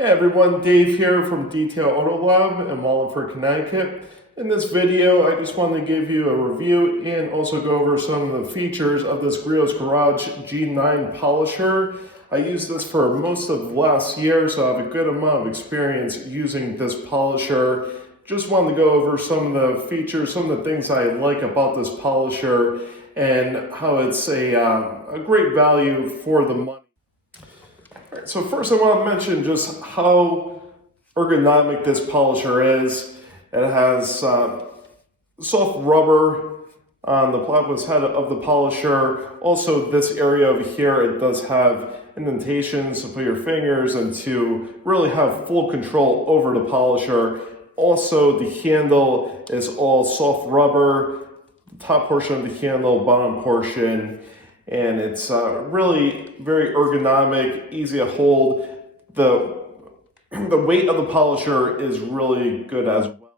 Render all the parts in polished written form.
Hey everyone, Dave here from Detail Auto Lab in Wallingford, Connecticut. In this video, I just wanted to give you a review and also go over some of the features of this Griots G9 Polisher. I used this for most of last year, so I have a good amount of experience using this polisher. Just wanted to go over some of the features, some of the things I like about this polisher, and how it's a great value for the money. All right, so first I want to mention just how ergonomic this polisher is. It has soft rubber on the flapless head of the polisher. Also, this area over here, it does have indentations to put your fingers and to really have full control over the polisher. Also, the handle is all soft rubber, the top portion of the handle, bottom portion, and it's really very ergonomic, easy to hold. The weight of the polisher is really good as well.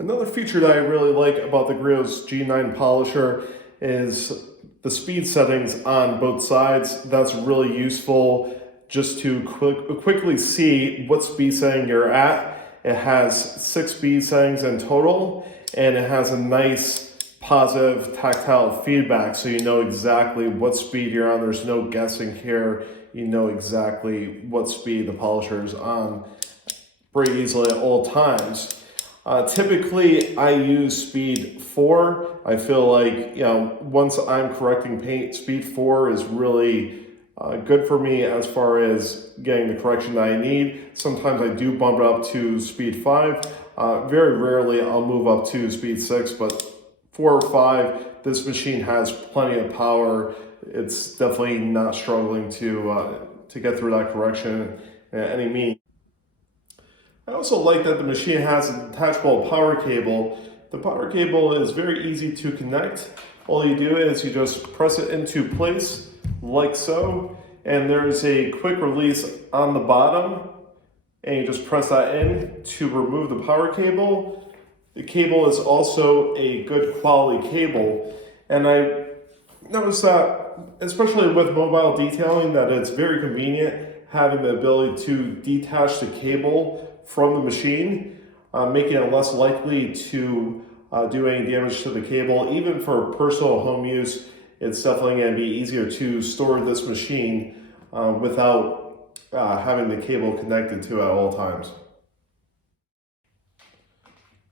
Another feature that I really like about the Griots G9 Polisher is the speed settings on both sides. That's really useful just to quickly see what speed setting you're at. It has 6 speed settings in total, and it has a nice positive tactile feedback, so you know exactly what speed you're on. There's no guessing here. You know exactly what speed the polisher is on pretty easily at all times. Typically, I use speed 4. I feel like, once I'm correcting paint, speed 4 is really good for me as far as getting the correction that I need. Sometimes I do bump it up to speed 5. Very rarely I'll move up to speed 6, but 4 or 5, this machine has plenty of power. It's definitely not struggling to get through that correction at any means. I also like that the machine has a detachable power cable. The power cable is very easy to connect. All you do is you just press it into place like so, and there's a quick release on the bottom, and you just press that in to remove the power cable. The cable is also a good quality cable, and I noticed that, especially with mobile detailing, that it's very convenient having the ability to detach the cable from the machine, making it less likely to do any damage to the cable. Even for personal home use, it's definitely going to be easier to store this machine without having the cable connected to it at all times.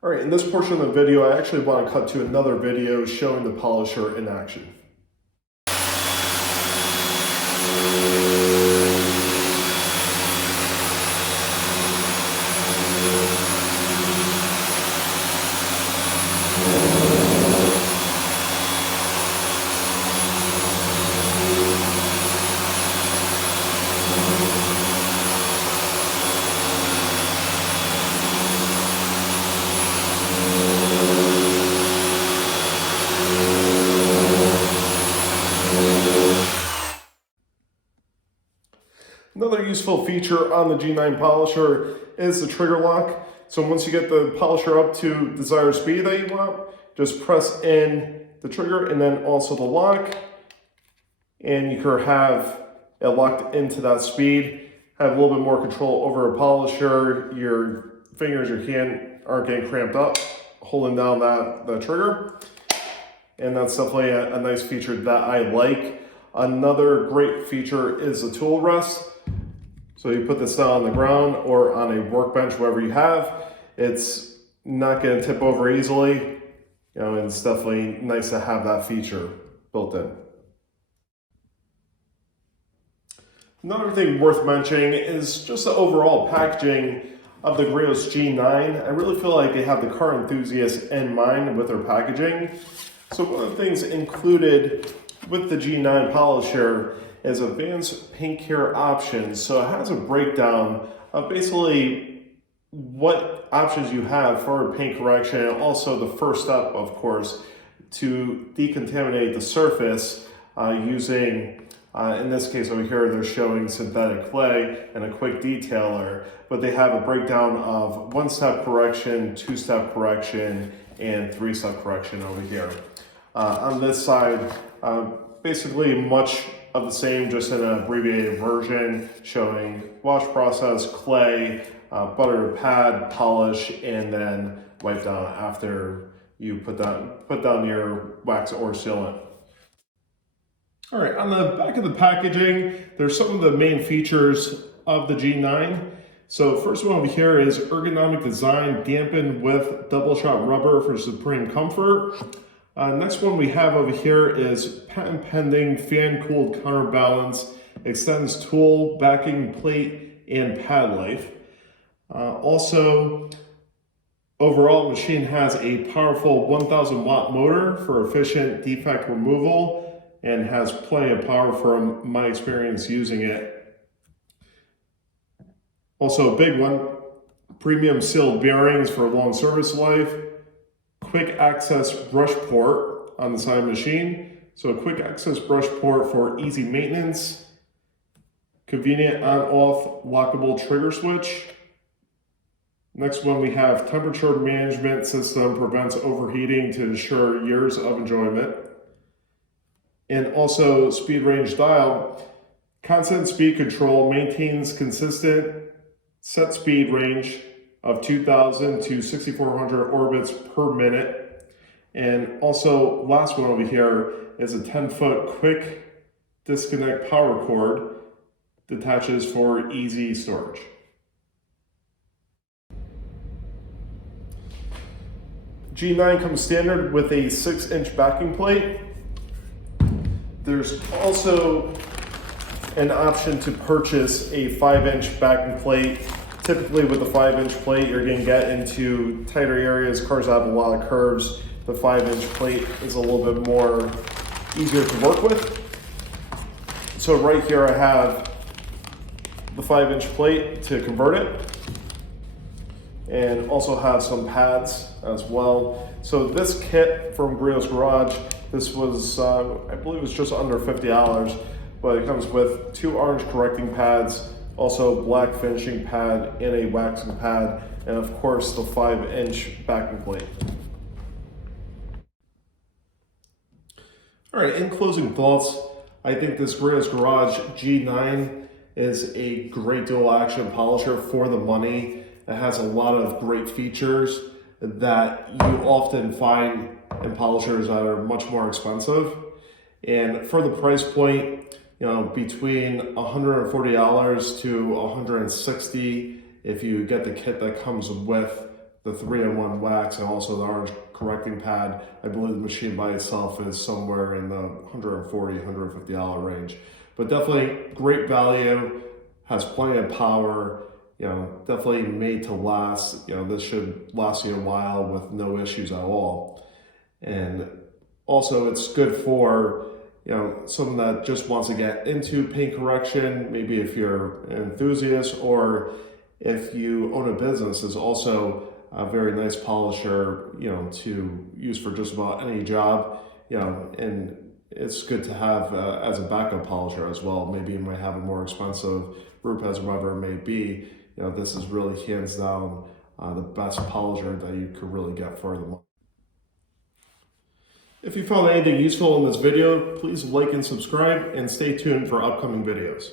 All right, in this portion of the video, I actually want to cut to another video showing the polisher in action. Another useful feature on the G9 Polisher is the trigger lock. So once you get the polisher up to desired speed that you want, just press in the trigger and then also the lock, and you can have it locked into that speed. Have a little bit more control over a polisher. Your fingers, your hand aren't getting cramped up holding down the trigger. And that's definitely a nice feature that I like. Another great feature is the tool rest. So you put this down on the ground or on a workbench, wherever you have. It's not going to tip over easily. It's definitely nice to have that feature built in. Another thing worth mentioning is just the overall packaging of the Griots G9. I really feel like they have the car enthusiasts in mind with their packaging. So one of the things included with the G9 Polisher is advanced paint care options. So it has a breakdown of basically what options you have for paint correction, and also the first step, of course, to decontaminate the surface using, in this case over here, they're showing synthetic clay and a quick detailer, but they have a breakdown of 1-step correction, 2-step correction, and 3-step correction over here. On this side, basically much of the same, just in an abbreviated version, showing wash process, clay, butter pad, polish, and then wipe down after you put down your wax or sealant. All right, on the back of the packaging, there's some of the main features of the G9. So first one over here is ergonomic design, dampened with double shot rubber for supreme comfort. Next one we have over here is patent pending fan cooled counterbalance, extends tool, backing plate, and pad life. Also, overall, the machine has a powerful 1000 watt motor for efficient defect removal and has plenty of power from my experience using it. Also a big one, premium sealed bearings for long service life, quick access brush port on the side of the machine. So a quick access brush port for easy maintenance, convenient on-off lockable trigger switch. Next one we have temperature management system, prevents overheating to ensure years of enjoyment. And also speed range dial, constant speed control, maintains consistent set speed range of 2000 to 6400 orbits per minute. And also last one over here is a 10-foot quick disconnect power cord, detaches for easy storage. G9 comes standard with a 6-inch backing plate. There's also an option to purchase a 5-inch backing plate. Typically with a 5-inch plate, you're going to get into tighter areas. Cars have a lot of curves. The 5-inch plate is a little bit more easier to work with. So right here I have the 5-inch plate to convert it, and also have some pads as well. So this kit from Griots Garage, this was, I believe it was just under $50, but it comes with 2 orange correcting pads, also black finishing pad and a waxing pad, and of course the 5-inch backing plate. All right, in closing thoughts, I think this Griots Garage G9 is a great dual action polisher for the money. It has a lot of great features that you often find in polishers that are much more expensive. And for the price point, you know, between $140 to $160 if you get the kit that comes with the 3-in-1 wax and also the orange correcting pad. I believe the machine by itself is somewhere in the $140, $150 range. But definitely great value, has plenty of power, you know, definitely made to last. You know, this should last you a while with no issues at all. And also it's good for, you know, someone that just wants to get into paint correction. Maybe if you're an enthusiast or if you own a business, is also a very nice polisher, you know, to use for just about any job, you know, and it's good to have as a backup polisher as well. Maybe you might have a more expensive group as whatever it may be. You know, this is really hands down the best polisher that you could really get for the money. If you found anything useful in this video, please like and subscribe and stay tuned for upcoming videos.